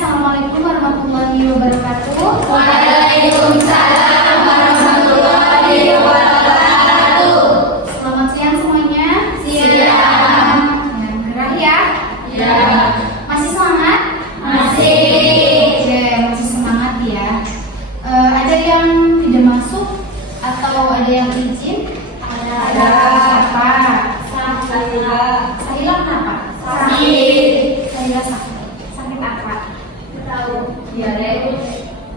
Assalamualaikum warahmatullahi wabarakatuh. Waalaikumsalam warahmatullahi wabarakatuh. Selamat siang semuanya. Siang. Gerah ya? Ya. Masih semangat? Masih. Oke, masih semangat ya. Ada yang tidak masuk atau ada yang izin? Ada. Siapa? Sahila. Sahila kenapa? Sakit. Sahila sakit. Sakit apa? Tahu. Diare.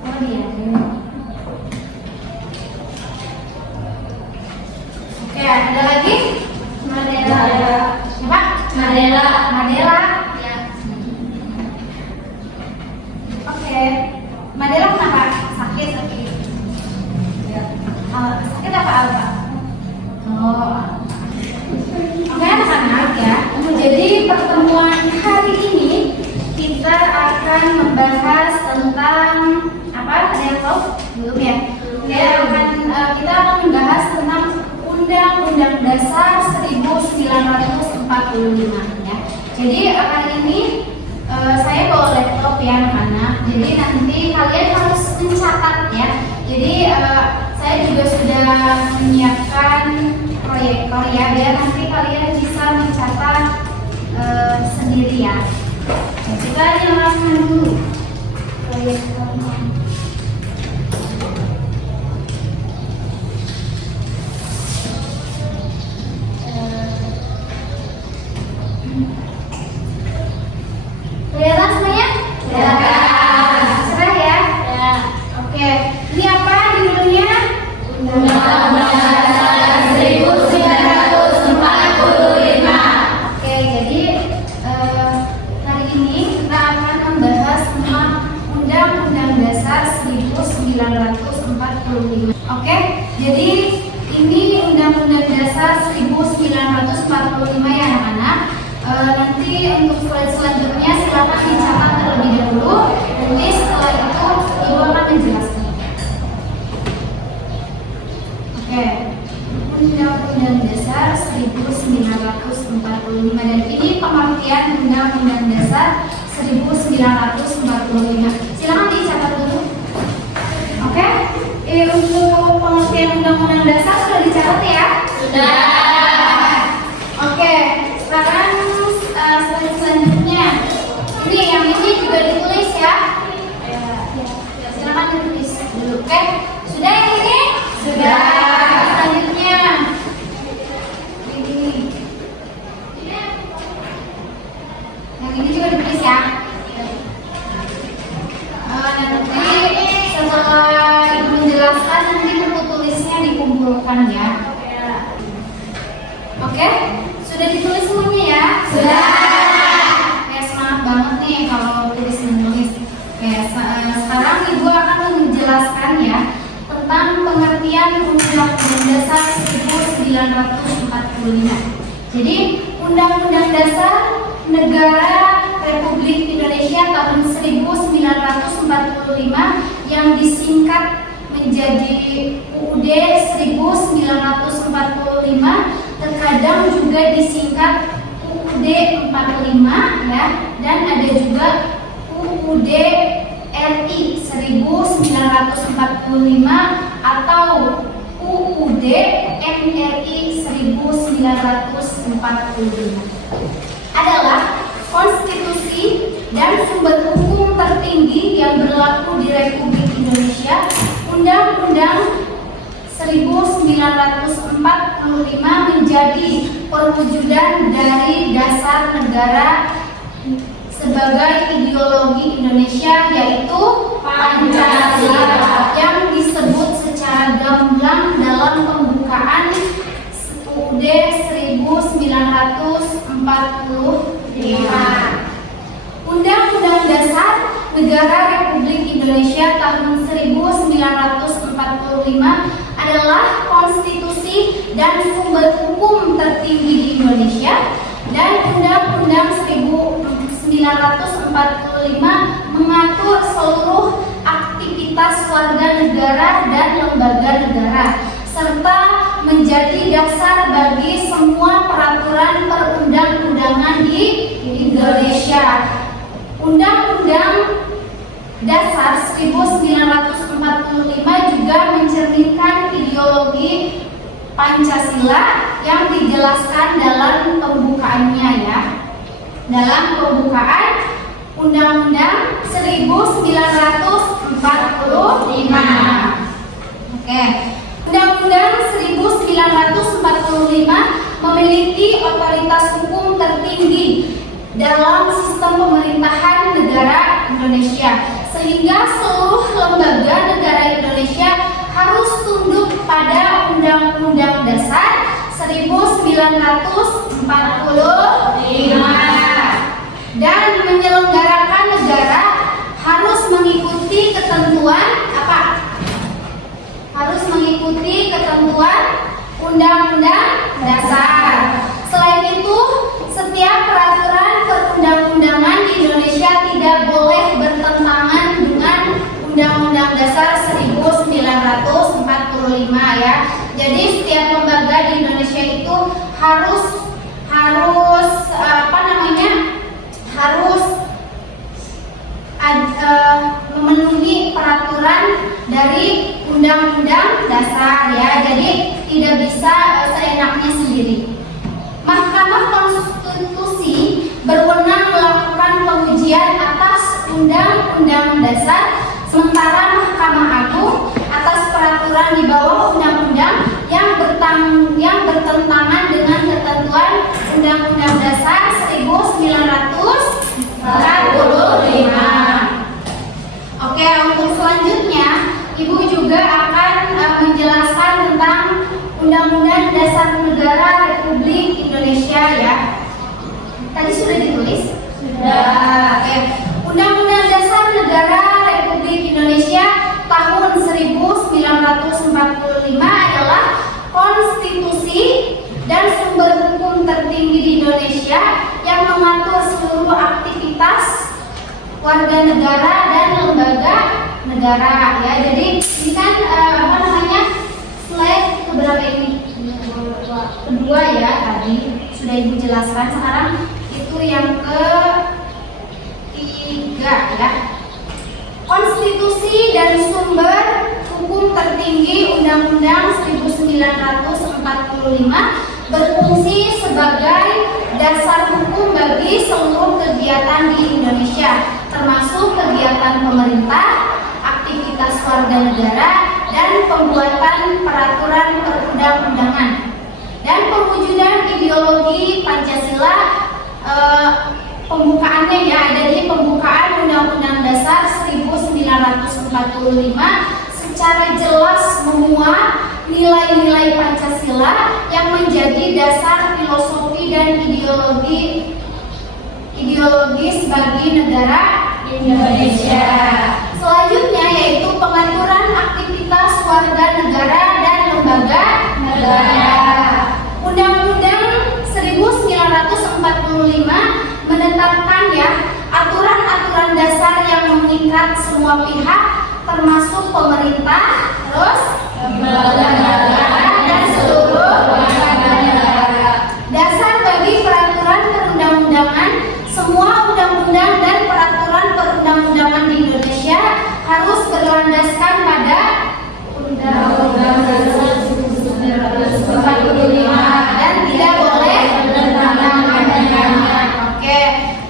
Oh iya. Oke, ada lagi? Madela. Siapa? Madela. Madela. Ya. Oke. Madela kenapa? Sakit. Ya. Sakit apa Alfa? Oh. Oke anak-anak ya. Jadi pertemuan hari ini kita akan membahas tentang apa? Ada yang tahu? Belum ya? Kita akan membahas tentang Undang-Undang Dasar 1945 ya. Jadi hari ini saya bawa laptop ya anak-anak. Jadi nanti kalian harus mencatat ya. Jadi saya juga sudah menyiapkan proyektor ya, biar nanti kalian bisa mencatat sendiri ya. Nah, kita nyalakan dulu proyektornya. Kelihatan semuanya? Kelihatan. Cerah ya? Ya. Oke, ini apa judulnya? Undang-Undang Dasar 1945. Oke, jadi hari ini kita akan membahas tentang Undang-Undang Dasar 1945. Oke, jadi ini Undang-Undang Dasar 1945 ya anak-anak. Nanti untuk slide selanjutnya silakan dicatat terlebih dahulu. Nanti setelah itu ibu akan menjelaskan. Oke, Undang-Undang Dasar 1945 dan ini pengertian Undang-Undang Dasar 1945. Silakan dicatat dulu. Oke, untuk pengertian Undang-Undang Dasar sudah dicatat ya? Sudah. Oke, sekarang slide selanjutnya. Ini yang ini juga ditulis ya. Silakan ditulis dulu. Oke, sudah yang ini? Sudah. Selanjutnya ini. Yang ini juga ditulis ya. Nanti setelah menjelaskan nanti buku tulisnya dikumpulkan ya. Oke, sudah ditulis semuanya ya? Sudah. Oke, semangat banget nih kalau tulis menulis. Oke, sekarang ibu akan menjelaskan ya tentang pengertian Undang-Undang Dasar 1945. Jadi, Undang-Undang Dasar Negara Republik Indonesia tahun 1945 yang disingkat menjadi UUD 1945, terkadang juga disingkat UUD 45 ya, dan ada juga UUD RI 1945 atau UUD NRI 1945 adalah konstitusi dan sumber hukum tertinggi yang berlaku di Republik Indonesia. Undang-Undang 1945 menjadi perwujudan dari dasar negara sebagai ideologi Indonesia, yaitu Pancasila, yang disebut secara gamblang dalam pembukaan UUD 1945. Undang-Undang Dasar Negara Republik Indonesia tahun 1945 adalah konstitusi dan sumber hukum tertinggi di Indonesia, dan Undang-Undang 1945 mengatur seluruh aktivitas warga negara dan lembaga negara, serta menjadi dasar bagi semua peraturan perundang-undangan di Indonesia. Undang-Undang Dasar 1945 juga mencerminkan ideologi Pancasila yang dijelaskan dalam pembukaannya ya. Dalam pembukaan Undang-Undang 1945. Oke. Undang-Undang 1945 memiliki otoritas hukum tertinggi dalam sistem pemerintahan negara Indonesia, sehingga seluruh lembaga negara Indonesia harus tunduk pada Undang-Undang Dasar 1945 dan menyelenggarakan negara harus mengikuti ketentuan apa? Harus mengikuti ketentuan Undang-Undang Dasar. Selain itu, setiap peraturan perundang-undangan di Indonesia tidak boleh bertentangan dengan Undang-Undang Dasar 1945 ya. Jadi setiap lembaga di Indonesia itu harus memenuhi peraturan dari Undang-Undang Dasar ya. Jadi tidak bisa seenaknya sendiri. Mahkamah Konstitusi berwenang melakukan pengujian atas Undang-Undang Dasar, sementara Mahkamah Agung atas peraturan di bawah undang-undang yang bertentangan dengan ketentuan Undang-Undang Dasar 1945. Oke, untuk selanjutnya Ibu juga akan menjelaskan tentang Undang-Undang Dasar Negara Republik Indonesia ya. Tadi sudah ditulis? Sudah. Oke. Undang-Undang Dasar Negara Republik Indonesia tahun 1945 adalah konstitusi dan sumber hukum tertinggi di Indonesia yang mengatur seluruh aktivitas warga negara dan lembaga negara ya. Jadi ini kan slide keberapa ini? Kedua ya, tadi sudah Ibu jelaskan. Sekarang itu yang ketiga ya. Konstitusi dan sumber hukum tertinggi Undang-Undang 1945 berfungsi sebagai dasar hukum bagi seluruh kegiatan di Indonesia, termasuk kegiatan pemerintah, aktivitas warga negara, dan pembuatan peraturan perundang-undangan. Dan pewujudan ideologi Pancasila, pembukaannya ya ada di pembukaan Undang-Undang Dasar 1945 secara jelas memuat nilai-nilai Pancasila yang menjadi dasar filosofi dan ideologis bagi negara Indonesia. Selanjutnya yaitu pengaturan aktivitas warga negara dan lembaga negara. Undang-Undang 1945 menetapkan ya aturan-aturan dasar yang mengikat semua pihak termasuk pemerintah, terus lembaga negara dan seluruh warga negara. Dasar bagi peraturan perundang-undangan, semua undang-undang dan peraturan perundang-undangan di Indonesia harus berlandaskan pada Undang-Undang Dasar 1945 dan tidak boleh bertentangan dengannya. Oke,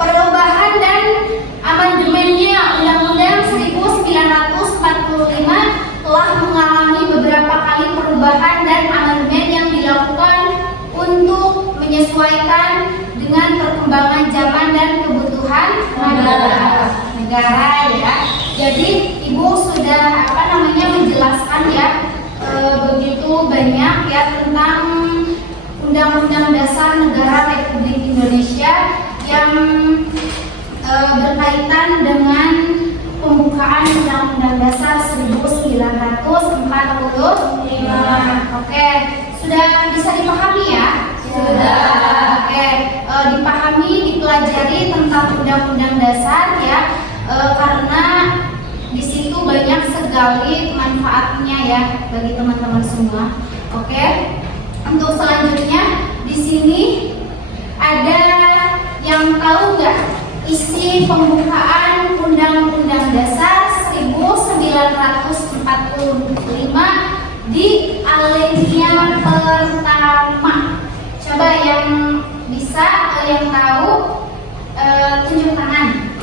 perubahan dan amandemennya Undang-Undang 1945 telah mengalami beberapa kali perubahan dan amandemen yang dilakukan untuk menyesuaikan dengan perkembangan zaman dan kebutuhan negara ya. Jadi Ibu sudah menjelaskan ya begitu banyak ya tentang Undang-Undang Dasar Negara Republik Indonesia yang berkaitan dengan pembukaan Undang-Undang Dasar 1945. Oke, sudah bisa dipahami ya? Sudah. Oke, dipahami, dipelajari tentang Undang-Undang Dasar ya, karena di situ banyak sekali manfaatnya ya bagi teman-teman semua. Oke, untuk selanjutnya di sini ada yang tahu nggak isi pembukaan Undang-Undang Dasar di alinea pertama. Coba yang bisa atau yang tahu tunjuk tangan.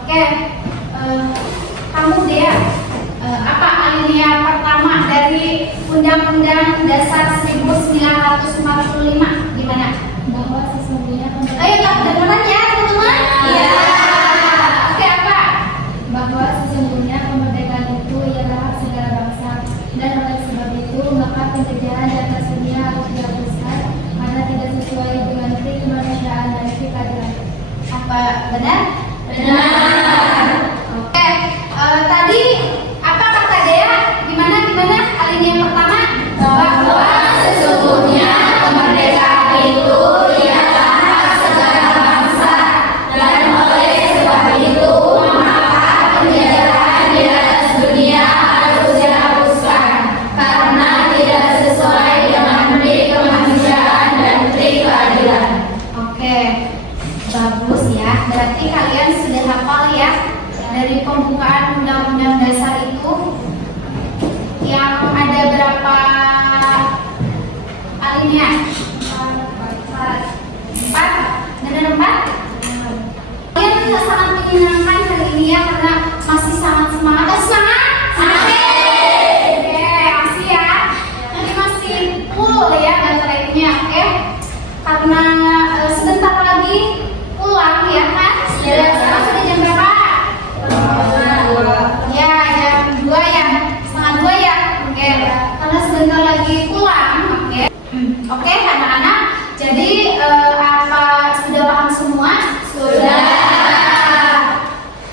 Oke, kamu Dea, apa alinea pertama dari Undang-Undang Dasar 1945? Gimana? Bahwa sesungguhnya Ayo tak kedengeran ya teman-teman? Iya. Oke, apa? bahwa sesungguhnya kemerdekaan itu ialah hak segala bangsa, dan oleh sebab itu maka penjajahan di atas dunia harus dihapuskan karena tidak sesuai dengan etik kemanusiaan dan etik keadilan. Apa benar? Benar. Oke, tadi apa kata Dea? Gimana alinea pertama? Bahwa sesungguhnya kemerdekaan itu ialah hak segala bangsa, dan oleh sebab itu maka penjajahan di atas dunia harus dihapuskan karena tidak sesuai dengan etik kemanusiaan dan etik keadilan. Oke, bagus ya. Berarti kalian sudah hafal ya dari pembukaan Undang-Undang Dasar itu yang ada berapa alinea? 4. Benar 4? Kalian sangat menyenangkan hari ini ya karena masih sangat semangat. Semangat? Oke, masih ya. Nanti masih full ya baterainya, oke? Karena sebentar lagi pulang ya kan? Sekarang sudah jam berapa? Ya, jam 2 ya. Setengah 2 ya. Oke. Karena sebentar lagi pulang, oke. Oke, anak-anak. Jadi apa sudah paham semua? Sudah.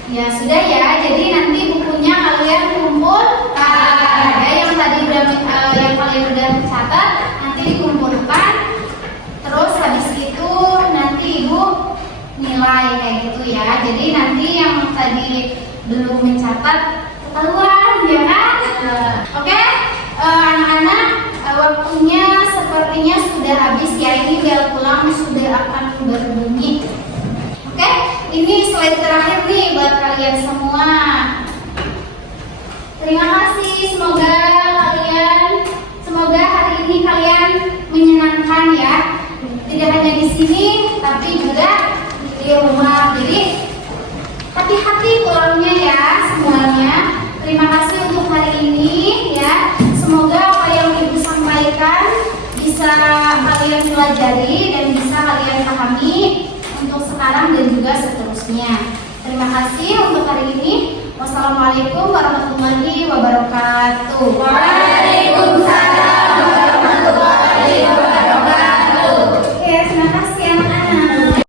Ya, sudah ya. Jadi nanti bukunya kalian kumpulkan. Ya, yang tadi udah yang kalian udah catat nanti dikumpulkan. Terus habis itu nanti Ibu nilai kayak gitu ya. Jadi nanti yang tadi belum mencatat ketahuan ya kan? Oke, anak-anak, waktunya sepertinya sudah habis ya. Ini bel pulang sudah akan berbunyi. Oke, ini slide terakhir nih buat kalian semua. Terima kasih, semoga hari ini kalian menyenangkan ya. Tidak hanya di sini, tapi juga di rumah. Jadi hati-hati pulangnya ya semuanya. Terima kasih untuk hari ini ya. Semoga apa yang Ibu sampaikan bisa kalian pelajari dan bisa kalian pahami untuk sekarang dan juga seterusnya. Terima kasih untuk hari ini. Wassalamualaikum warahmatullahi wabarakatuh.